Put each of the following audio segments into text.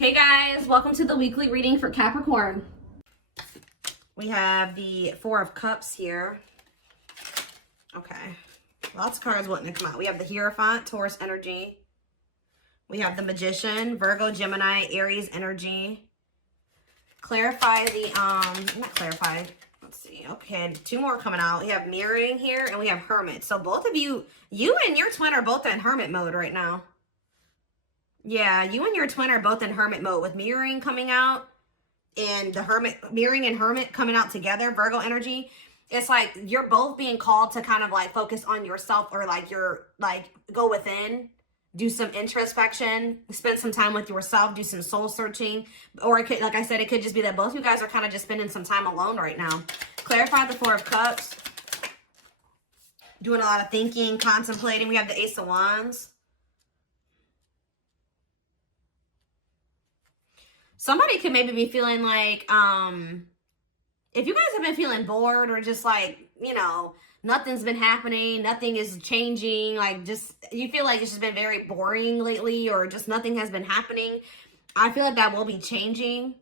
Hey guys, welcome to the weekly reading for Capricorn. We have the Four of Cups here. Okay. Lots of cards wanting to come out. We have the Hierophant, Taurus energy. We have the Magician, Virgo, Gemini, Aries energy. Clarify the, not clarify. Let's see. Okay, two more coming out. We have Mirroring here and we have Hermit. So both of you, you and your twin are both in Hermit mode right now. Yeah, you and your twin are both in Hermit mode with Mirroring coming out and the Hermit, Mirroring and Hermit coming out together, Virgo energy. It's like you're both being called to kind of like focus on yourself, or like you're like go within, do some introspection, spend some time with yourself, do some soul searching. Or it could, like I said, it could just be that both you guys are kind of just spending some time alone right now. Clarify the Four of Cups. Doing a lot of thinking, contemplating. We have the Ace of Wands. Somebody could maybe be feeling like, if you guys have been feeling bored or just like, you know, nothing's been happening, nothing is changing, like just, you feel like it's just been very boring lately or just nothing has been happening, I feel like that will be changing.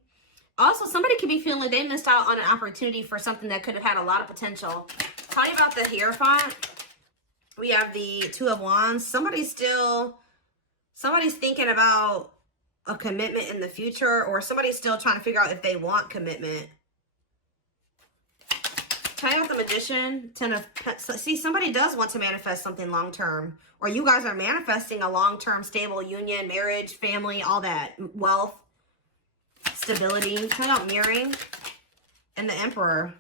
Also, somebody could be feeling like they missed out on an opportunity for something that could have had a lot of potential. Tell you about the Hierophant. We have the Two of Wands. Somebody's thinking about a commitment in the future, or somebody's still trying to figure out if they want commitment. Tell you about the Magician, Ten of Pentacles. See, somebody does want to manifest something long-term, or you guys are manifesting a long-term stable union, marriage, family, all that, wealth, stability. Tell you about Mirroring and the Emperor.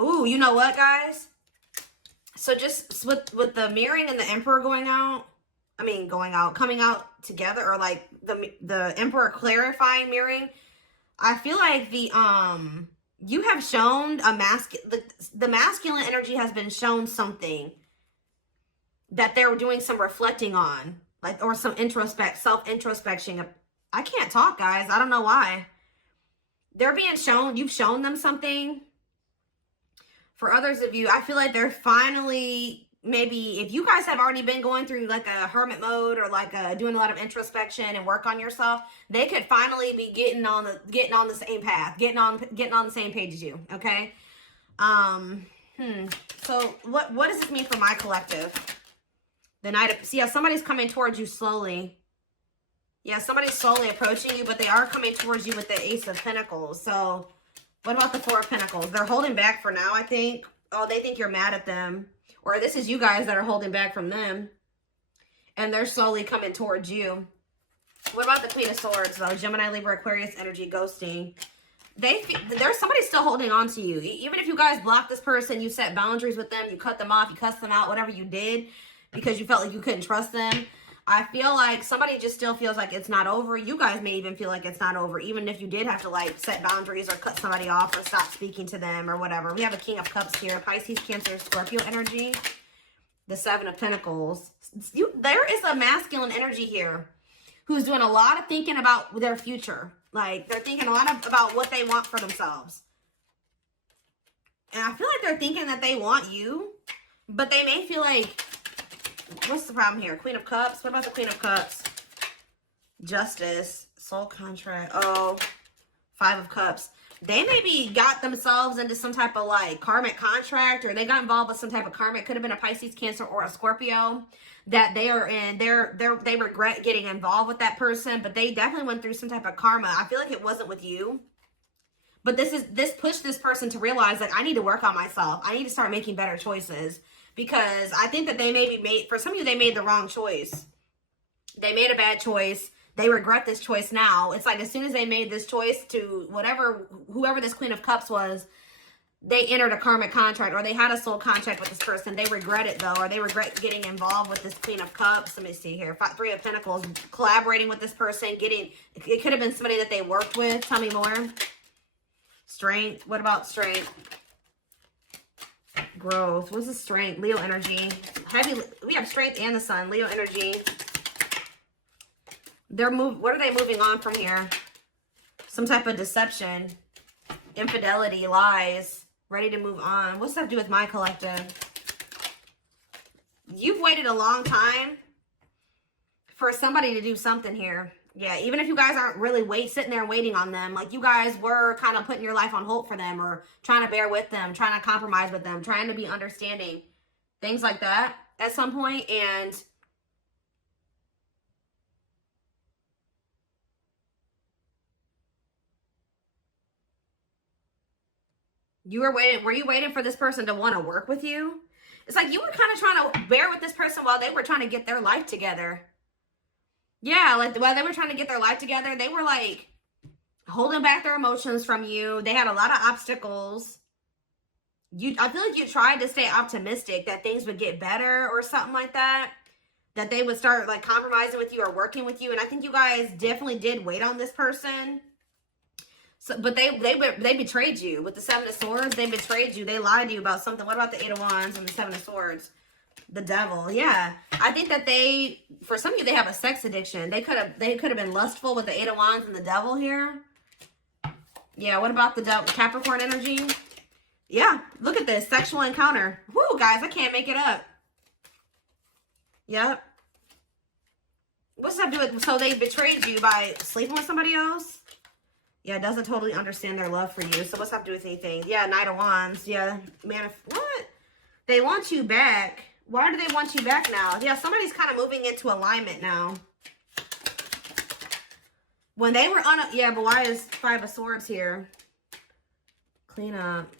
Ooh, you know what, guys? So just with the Mirroring and the Emperor coming out together, or like the Emperor clarifying Mirroring, I feel like the you have shown the masculine energy has been shown something that they're doing some reflecting on, like, or some self-introspection. I can't talk, guys. I don't know why. They're being shown, you've shown them something. For others of you, I feel like they're finally, maybe if you guys have already been going through like a hermit mode, or like doing a lot of introspection and work on yourself, they could finally be getting on the same path, getting on the same page as you. Okay. So what does this mean for my collective? The Knight of, see how somebody's coming towards you slowly. Yeah, somebody's slowly approaching you, but they are coming towards you with the Ace of Pentacles. So what about the Four of Pentacles? They're holding back for now, I think. Oh, they think you're mad at them. Or this is you guys that are holding back from them. And they're slowly coming towards you. What about the Queen of Swords, though? Gemini, Libra, Aquarius energy, ghosting. There's somebody still holding on to you. Even if you guys block this person, you set boundaries with them, you cut them off, you cuss them out, whatever you did, because you felt like you couldn't trust them. I feel like somebody just still feels like it's not over. You guys may even feel like it's not over, even if you did have to like set boundaries or cut somebody off or stop speaking to them or whatever. We have a King of Cups here, Pisces, Cancer, Scorpio energy. The Seven of Pentacles. There is a masculine energy here who's doing a lot of thinking about their future. Like, they're thinking a lot about what they want for themselves. And I feel like they're thinking that they want you, but they may feel like, what's the problem here? Queen of Cups. What about the Queen of Cups? Justice. Soul contract. Oh, Five of Cups. They maybe got themselves into some type of like karmic contract, or they got involved with some type of karmic. Could have been a Pisces, Cancer, or a Scorpio that they are in. They regret getting involved with that person, but they definitely went through some type of karma. I feel like it wasn't with you, but this pushed this person to realize, like, I need to work on myself. I need to start making better choices, because I think that they maybe for some of you, they made the wrong choice. They made a bad choice. They regret this choice now. It's like as soon as they made this choice to whoever this Queen of Cups was, they entered a karmic contract, or they had a soul contract with this person. They regret it, though, or they regret getting involved with this Queen of Cups. Let me see here. Three of Pentacles, collaborating with this person, it could have been somebody that they worked with. Tell me more. Strength. What about strength? Growth. What's the strength? Leo energy. We have strength and the sun. Leo energy. What are they moving on from here? Some type of deception, infidelity, lies, ready to move on. What's that have to do with my collective? You've waited a long time for somebody to do something here. Yeah, even if you guys aren't really sitting there waiting on them, like you guys were kind of putting your life on hold for them or trying to bear with them, trying to compromise with them, trying to be understanding, things like that at some point. And you were you waiting for this person to want to work with you? It's like you were kind of trying to bear with this person while they were trying to get their life together. Yeah, like while they were trying to get their life together, they were like holding back their emotions from you. They had a lot of obstacles. I feel like you tried to stay optimistic that things would get better or something like that. That they would start like compromising with you or working with you. And I think you guys definitely did wait on this person. So, but they betrayed you with the Seven of Swords. They betrayed you. They lied to you about something. What about the Eight of Wands and the Seven of Swords? The devil. Yeah. I think that for some of you, they have a sex addiction. They could have been lustful with the Eight of Wands and the devil here. Yeah. What about the devil, Capricorn energy? Yeah. Look at this. Sexual encounter. Whoo, guys. I can't make it up. Yep. What's that do with, so they betrayed you by sleeping with somebody else? Yeah, doesn't totally understand their love for you. So what's that do with anything? Yeah, Knight of Wands. Yeah, man, what? They want you back. Why do they want you back now? Yeah, somebody's kind of moving into alignment now. When they were on, yeah, but why is Five of Swords here? Clean up.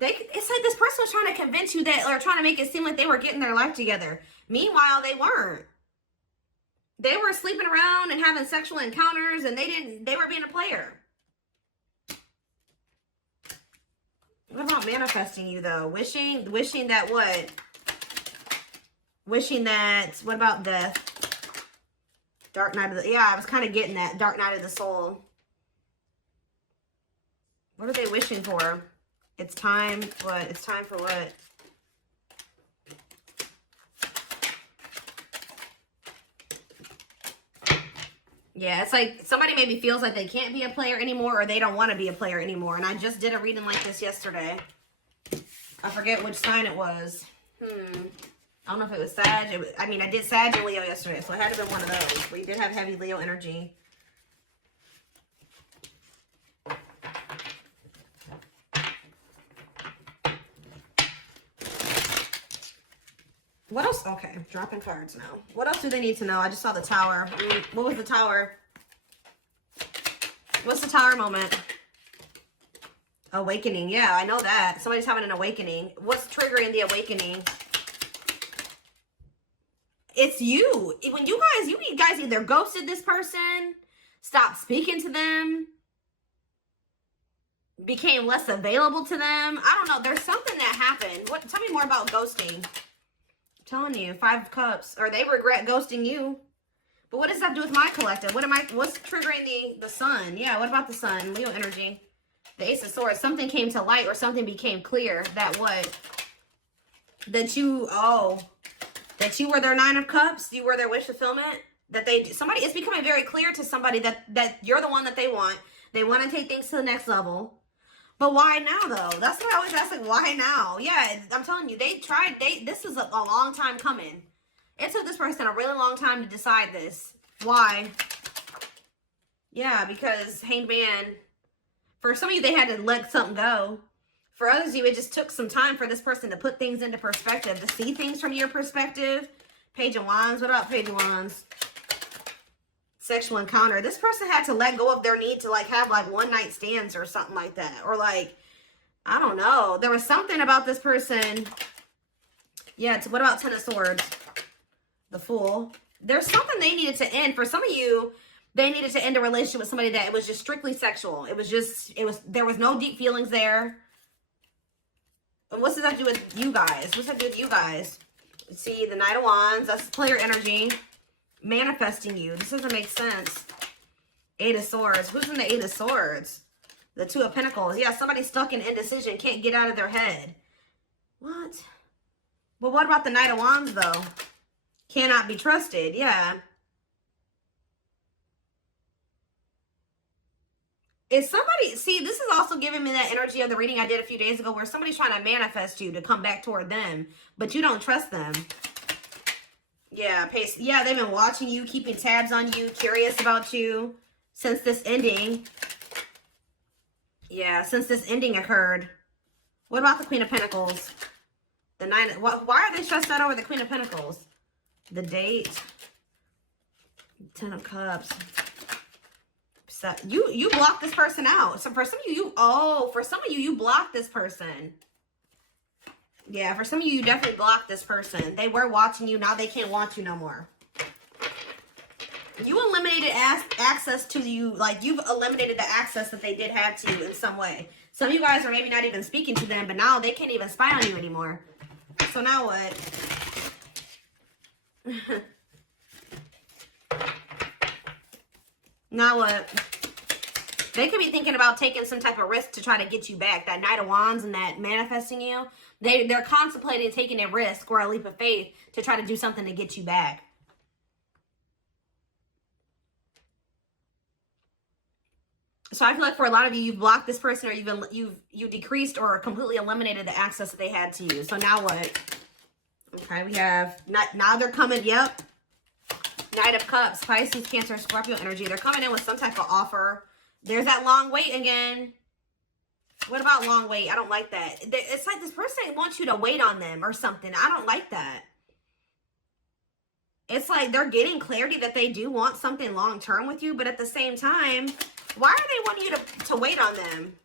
It's like this person was trying to convince you that, or trying to make it seem like they were getting their life together. Meanwhile, they weren't. They were sleeping around and having sexual encounters, and they were being a player. What about manifesting you, though? Wishing that what? Wishing that, what about death? Dark night of the, yeah, I was kind of getting that. Dark night of the soul. What are they wishing for? It's time, what? It's time for what? Yeah, it's like somebody maybe feels like they can't be a player anymore, or they don't want to be a player anymore. And I just did a reading like this yesterday. I forget which sign it was. I don't know if it was Sag. I mean, I did Sag and Leo yesterday, so it had to have been one of those. We did have heavy Leo energy. What else? Okay, dropping cards now. What else do they need to know? I just saw the Tower. What was the Tower? What's the Tower moment? Awakening. Yeah, I know that. Somebody's having an awakening. What's triggering the awakening? It's you. When you guys either ghosted this person, stopped speaking to them, became less available to them. I don't know. There's something that happened. Tell me more about ghosting. Telling you, 5 of Cups, or they regret ghosting you. But what does that do with my collective? What's triggering the Sun? Yeah, what about the Sun? Leo energy. The Ace of Swords. Something came to light, or something became clear that what? That you were their 9 of Cups. You were their wish fulfillment. It's becoming very clear to somebody that you're the one that they want. They want to take things to the next level. But why now, though? That's what I always ask, like, why now? Yeah, I'm telling you, this is a long time coming. It took this person a really long time to decide this. Why? Yeah, because Hanged Man, for some of you, they had to let something go. For others of you, it just took some time for this person to put things into perspective, to see things from your perspective. Page of Wands. What about Page of Wands? Sexual encounter. This person had to let go of their need to like have like one night stands or something like that. Or like, I don't know. There was something about this person. Yeah, what about 10 of Swords? The Fool. There's something they needed to end. For some of you, they needed to end a relationship with somebody that it was just strictly sexual. There was no deep feelings there. And what's that do with you guys? What's that do with you guys? See, the Knight of Wands. That's player energy. Manifesting you. This doesn't make sense. 8 of Swords. Who's in the 8 of Swords? The 2 of Pentacles. Yeah, somebody's stuck in indecision. Can't get out of their head. What? But what about the Knight of Wands, though? Cannot be trusted. Yeah. Is somebody... See, this is also giving me that energy of the reading I did a few days ago where somebody's trying to manifest you to come back toward them, but you don't trust them. Yeah, yeah, they've been watching you, keeping tabs on you, curious about you since this ending. Yeah, since this ending occurred. What about the Queen of Pentacles? The Nine. Why are they stressed out over the Queen of Pentacles? The date. Ten of Cups. So you blocked this person out. So for some of you, for some of you, you blocked this person. Yeah, for some of you, you definitely blocked this person. They were watching you. Now they can't watch you no more. You eliminated access to you. Like, you've eliminated the access that they did have to you in some way. Some of you guys are maybe not even speaking to them, but now they can't even spy on you anymore. So now what? Now what? They could be thinking about taking some type of risk to try to get you back. That Knight of Wands and that manifesting you. They're contemplating taking a risk or a leap of faith to try to do something to get you back. So I feel like for a lot of you, you've blocked this person, or you've decreased or completely eliminated the access that they had to you. So now what? Okay, we have now they're coming. Yep. Knight of Cups, Pisces, Cancer, Scorpio energy. They're coming in with some type of offer. There's that long wait again. What about long wait? I don't like that. It's like this person wants you to wait on them or something. I don't like that. It's like they're getting clarity that they do want something long-term with you, but at the same time, why are they wanting you to wait on them?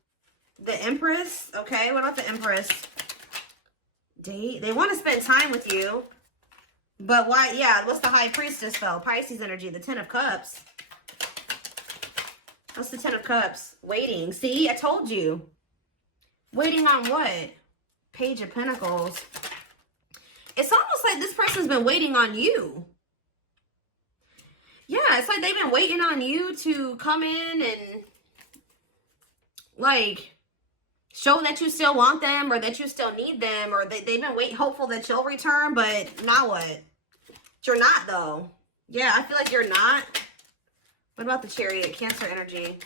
The Empress. Okay, what about the Empress? Date. They want to spend time with you. But why? Yeah, what's the High Priestess though? Pisces energy, the Ten of Cups. What's the Ten of Cups? Waiting. See, I told you. Waiting on what? Page of Pentacles. It's almost like this person's been waiting on you. Yeah, it's like they've been waiting on you to come in and, like, show that you still want them or that you still need them, or they've been hopeful that you'll return, but now what? You're not, though. Yeah, I feel like you're not. What about the Chariot? Cancer energy.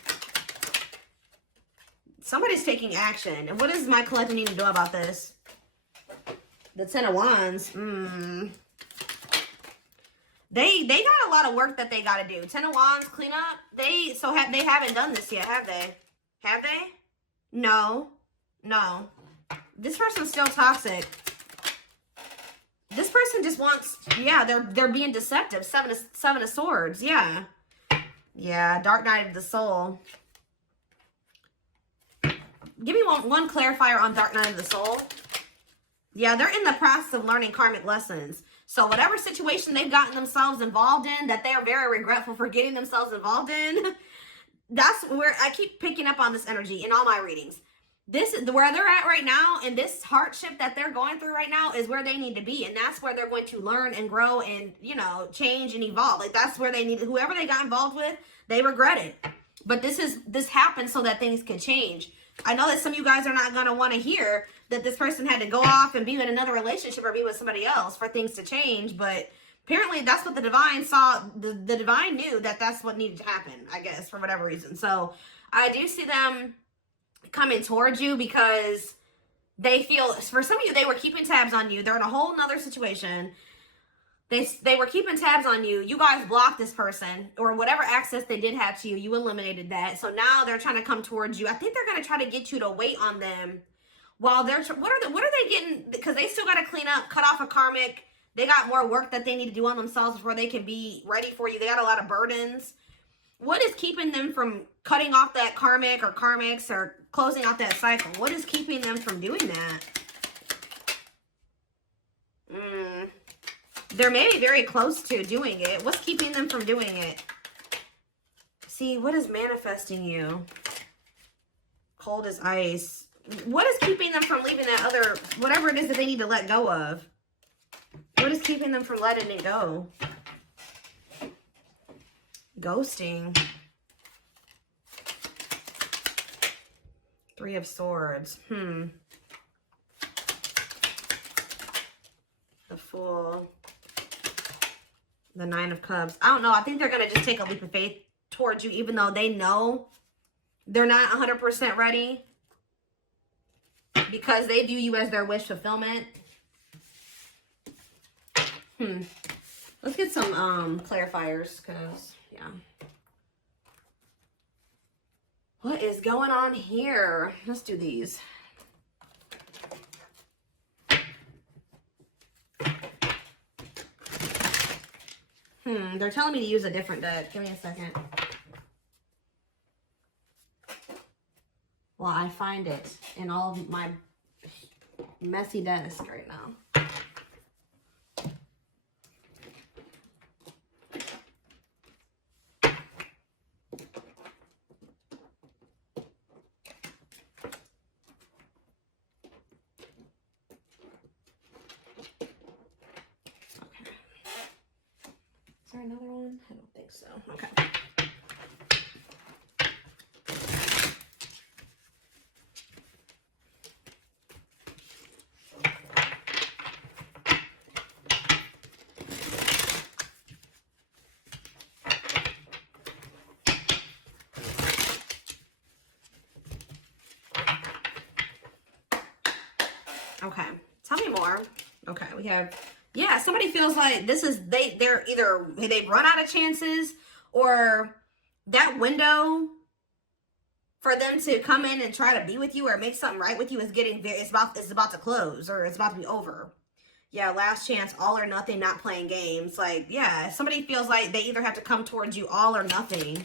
Somebody's taking action. And what does my collective need to do about this? The Ten of Wands. They got a lot of work that they got to do. Ten of Wands, clean up. They haven't done this yet, have they? Have they? No. No. This person's still toxic. This person just wants, yeah, they're being deceptive. Seven of Swords, yeah. Yeah, Dark Night of the Soul. Give me one clarifier on Dark Night of the Soul. Yeah, they're in the process of learning karmic lessons. So whatever situation they've gotten themselves involved in that they are very regretful for getting themselves involved in, that's where I keep picking up on this energy in all my readings. This is where they're at right now, and this hardship that they're going through right now is where they need to be, and that's where they're going to learn and grow and, you know, change and evolve. Like, that's where they need it. Whoever they got involved with, they regret it. But this happened so that things could change. I know that some of you guys are not going to want to hear that this person had to go off and be in another relationship or be with somebody else for things to change, but apparently that's what the divine saw. The divine knew that that's what needed to happen, I guess, for whatever reason. So I do see them coming towards you because they feel, for some of you, they were keeping tabs on you. They're in a whole nother situation. They were keeping tabs on you. You guys blocked this person, or whatever access they did have to you, you eliminated that. So now they're trying to come towards you. I think they're going to try to get you to wait on them while they're, what are they getting? Because they still got to clean up, cut off a karmic. They got more work that they need to do on themselves before they can be ready for you. They got a lot of burdens. What is keeping them from cutting off that karmic or karmics or closing out that cycle? What is keeping them from doing that? They're maybe very close to doing it. What's keeping them from doing it? See, what is manifesting you? Cold as ice. What is keeping them from leaving that other, whatever it is that they need to let go of? What is keeping them from letting it go? Ghosting. Three of Swords. The Fool. The Nine of Cups. I don't know. I think they're going to just take a leap of faith towards you, even though they know they're not 100% ready, because they view you as their wish fulfillment. Let's get some clarifiers, because, yeah. What is going on here? Let's do these. They're telling me to use a different deck. Give me a second. Well, I find it in all of my messy desk right now. Is there another one? I don't think so. Okay. Okay. Tell me more. Okay, we have, yeah, somebody feels like this is, they're either, they've run out of chances, or that window for them to come in and try to be with you or make something right with you is getting, it's about to close, or it's about to be over. Yeah, last chance, all or nothing, not playing games. Like, yeah, somebody feels like they either have to come towards you all or nothing,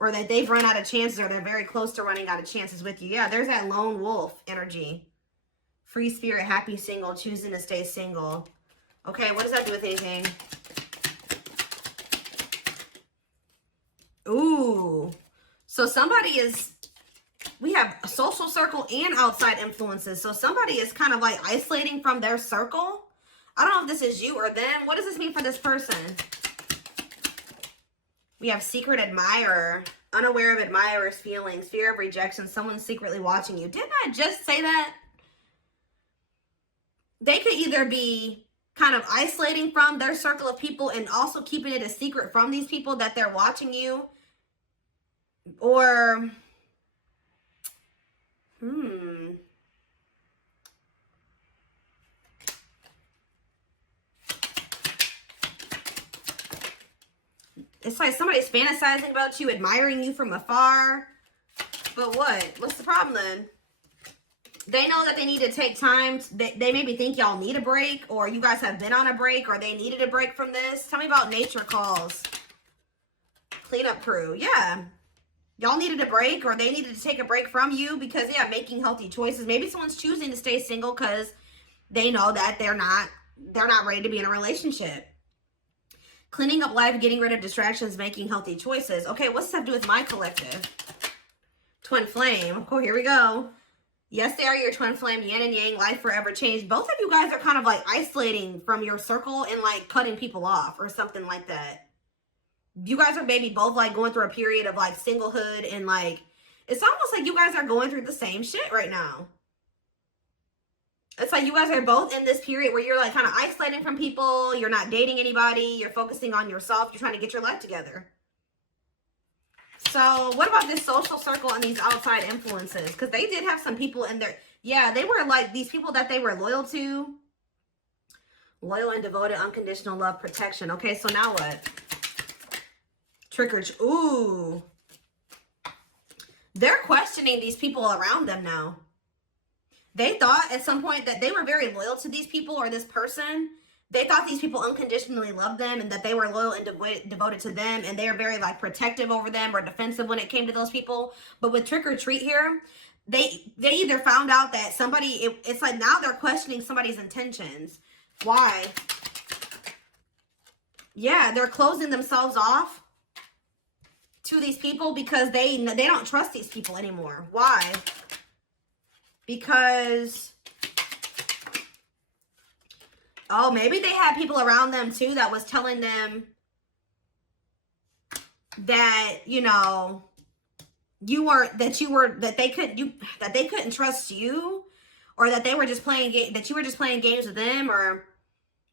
or that they've run out of chances, or they're very close to running out of chances with you. Yeah, there's that lone wolf energy. Free spirit, happy single, choosing to stay single. Okay, what does that do with anything? Ooh. So somebody is, we have a social circle and outside influences. So somebody is kind of like isolating from their circle. I don't know if this is you or them. What does this mean for this person? We have secret admirer, unaware of admirer's feelings, fear of rejection, someone secretly watching you. Didn't I just say that? They could either be kind of isolating from their circle of people and also keeping it a secret from these people that they're watching you. Or, it's like somebody's fantasizing about you, admiring you from afar. But what? What's the problem then? They know that they need to take time. They maybe think y'all need a break, or you guys have been on a break, or they needed a break from this. Tell me about nature calls. Cleanup crew. Yeah. Y'all needed a break, or they needed to take a break from you because, yeah, making healthy choices. Maybe someone's choosing to stay single because they know that they're not ready to be in a relationship. Cleaning up life, getting rid of distractions, making healthy choices. Okay, what's this have to do with my collective? Twin flame. Oh, here we go. Yes, they are your twin flame, yin and yang, life forever changed. Both of you guys are kind of like isolating from your circle and like cutting people off or something like that. You guys are maybe both like going through a period of like singlehood, and like, it's almost like you guys are going through the same shit right now. It's like you guys are both in this period where you're like kind of isolating from people. You're not dating anybody. You're focusing on yourself. You're trying to get your life together. So what about this social circle and these outside influences? Because they did have some people in there. Yeah, they were like these people that they were loyal to. Loyal and devoted, unconditional love, protection. Okay, so now what? Trick or treat. Ooh. They're questioning these people around them now. They thought at some point that they were very loyal to these people or this person. They thought these people unconditionally loved them and that they were loyal and devoted to them, and they were very like protective over them or defensive when it came to those people. But with trick or treat here, they either found out that somebody, it's like now they're questioning somebody's intentions. Why? Yeah, they're closing themselves off to these people because they don't trust these people anymore. Why? Because, oh, maybe they had people around them too that was telling them that, you know, that they couldn't trust you, or that they were just playing that you were just playing games with them, or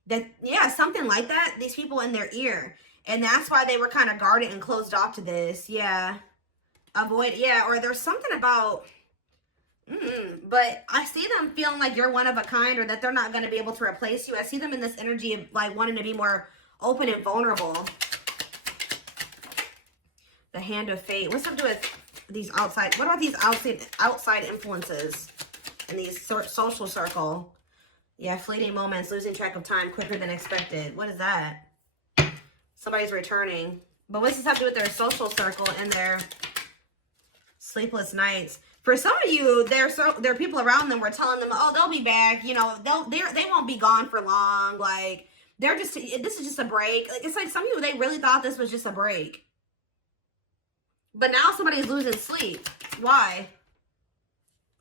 that, yeah, something like that. These people in their ear. And that's why they were kind of guarded and closed off to this. Yeah. Avoid, yeah, or there's something about, but I see them feeling like you're one of a kind, or that they're not going to be able to replace you. I see them in this energy of like wanting to be more open and vulnerable. The Hand of Fate. What's up to do with these outside? What about these outside influences in these social circle? Yeah, fleeting moments, losing track of time quicker than expected. What is that? Somebody's returning. But what's this have to do with their social circle and their sleepless nights? For some of you, there are people around them. We're telling them, oh, they'll be back. You know, they won't be gone for long. Like this is just a break. Like it's like some of you, they really thought this was just a break. But now somebody's losing sleep. Why?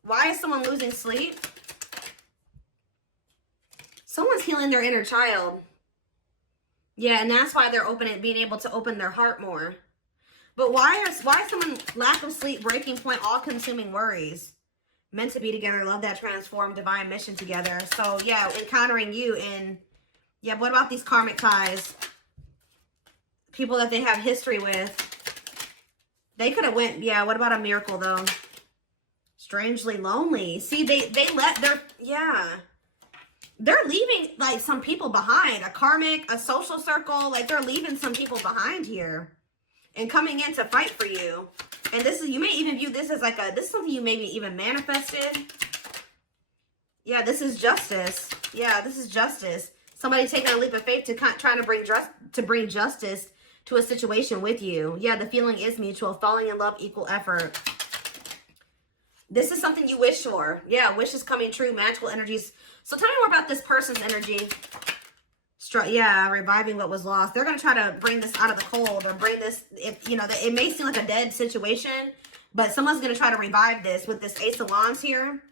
Why is someone losing sleep? Someone's healing their inner child. Yeah, and that's why they're being able to open their heart more. But why is someone lack of sleep, breaking point, all-consuming worries? Meant to be together, love that transform, divine mission together. So yeah, encountering you in, yeah, what about these karmic ties? People that they have history with. They could have went, yeah, what about a miracle though? Strangely lonely. See, they let their, yeah. They're leaving like some people behind. A karmic, a social circle, like they're leaving some people behind here. And coming in to fight for you. And this is, you may even view this as like this is something you maybe even manifested. Yeah, this is justice. Yeah, this is justice. Somebody taking a leap of faith to trying to bring justice to a situation with you. Yeah, the feeling is mutual. Falling in love, equal effort. This is something you wish for. Yeah, wishes coming true. Magical energies. So tell me more about this person's energy. Yeah, reviving what was lost. They're going to try to bring this out of the cold or bring this, if you know, it may seem like a dead situation, but someone's going to try to revive this with this Ace of Wands here.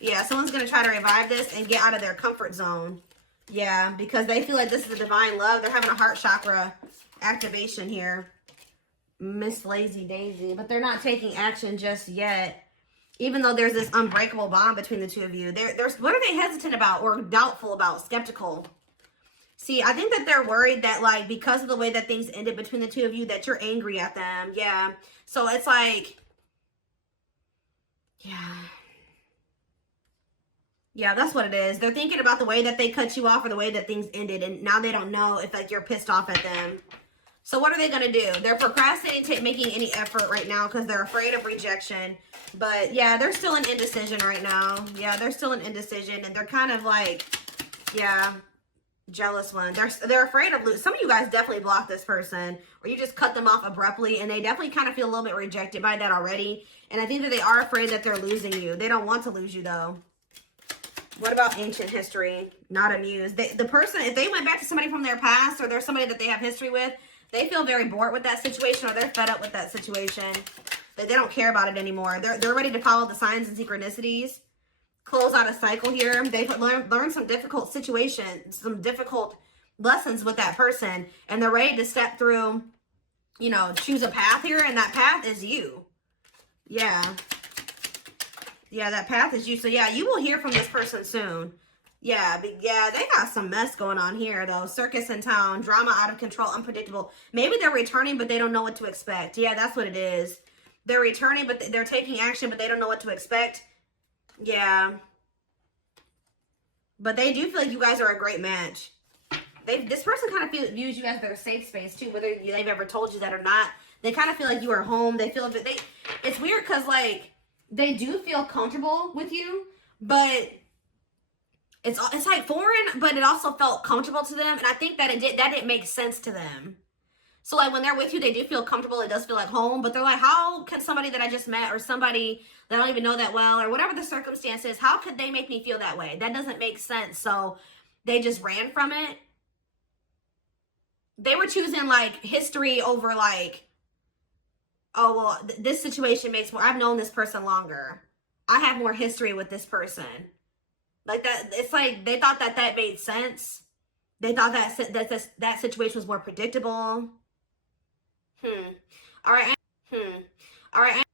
Yeah, someone's going to try to revive this and get out of their comfort zone. Yeah, because they feel like this is a divine love. They're having a heart chakra activation here. Miss Lazy Daisy, but they're not taking action just yet. Even though there's this unbreakable bond between the two of you. What are they hesitant about or doubtful about? Skeptical. See, I think that they're worried that, like, because of the way that things ended between the two of you, that you're angry at them. Yeah. So it's like, yeah. Yeah, that's what it is. They're thinking about the way that they cut you off or the way that things ended. And now they don't know if, like, you're pissed off at them. So what are they going to do? They're procrastinating making any effort right now because they're afraid of rejection. But, yeah, they're still in indecision right now. Yeah, they're still in indecision. And they're kind of like, yeah, jealous one. They're afraid of losing. Some of you guys definitely blocked this person. Or you just cut them off abruptly. And they definitely kind of feel a little bit rejected by that already. And I think that they are afraid that they're losing you. They don't want to lose you, though. What about ancient history? Not amused. The person, if they went back to somebody from their past or there's somebody that they have history with, they feel very bored with that situation or they're fed up with that situation. They don't care about it anymore. They're ready to follow the signs and synchronicities. Close out a cycle here. They've learned some difficult situations, some difficult lessons with that person. And they're ready to step through, you know, choose a path here. And that path is you. Yeah. Yeah, that path is you. So, yeah, you will hear from this person soon. Yeah, but yeah, they got some mess going on here, though. Circus in town, drama out of control, unpredictable. Maybe they're returning, but they don't know what to expect. Yeah, that's what it is. They're returning, but they're taking action, but they don't know what to expect. Yeah. But they do feel like you guys are a great match. This person kind of views you as their safe space, too, whether they've ever told you that or not. They kind of feel like you are home. They feel that it's weird because, like, they do feel comfortable with you, but it's like foreign, but it also felt comfortable to them. And I think that that didn't make sense to them. So like when they're with you, they do feel comfortable. It does feel like home, but they're like, how can somebody that I just met or somebody that I don't even know that well or whatever the circumstance is, how could they make me feel that way? That doesn't make sense. So they just ran from it. They were choosing like history over like, oh, well, this situation makes more, I've known this person longer. I have more history with this person. Like that, it's like they thought that made sense. They thought that situation was more predictable. All right.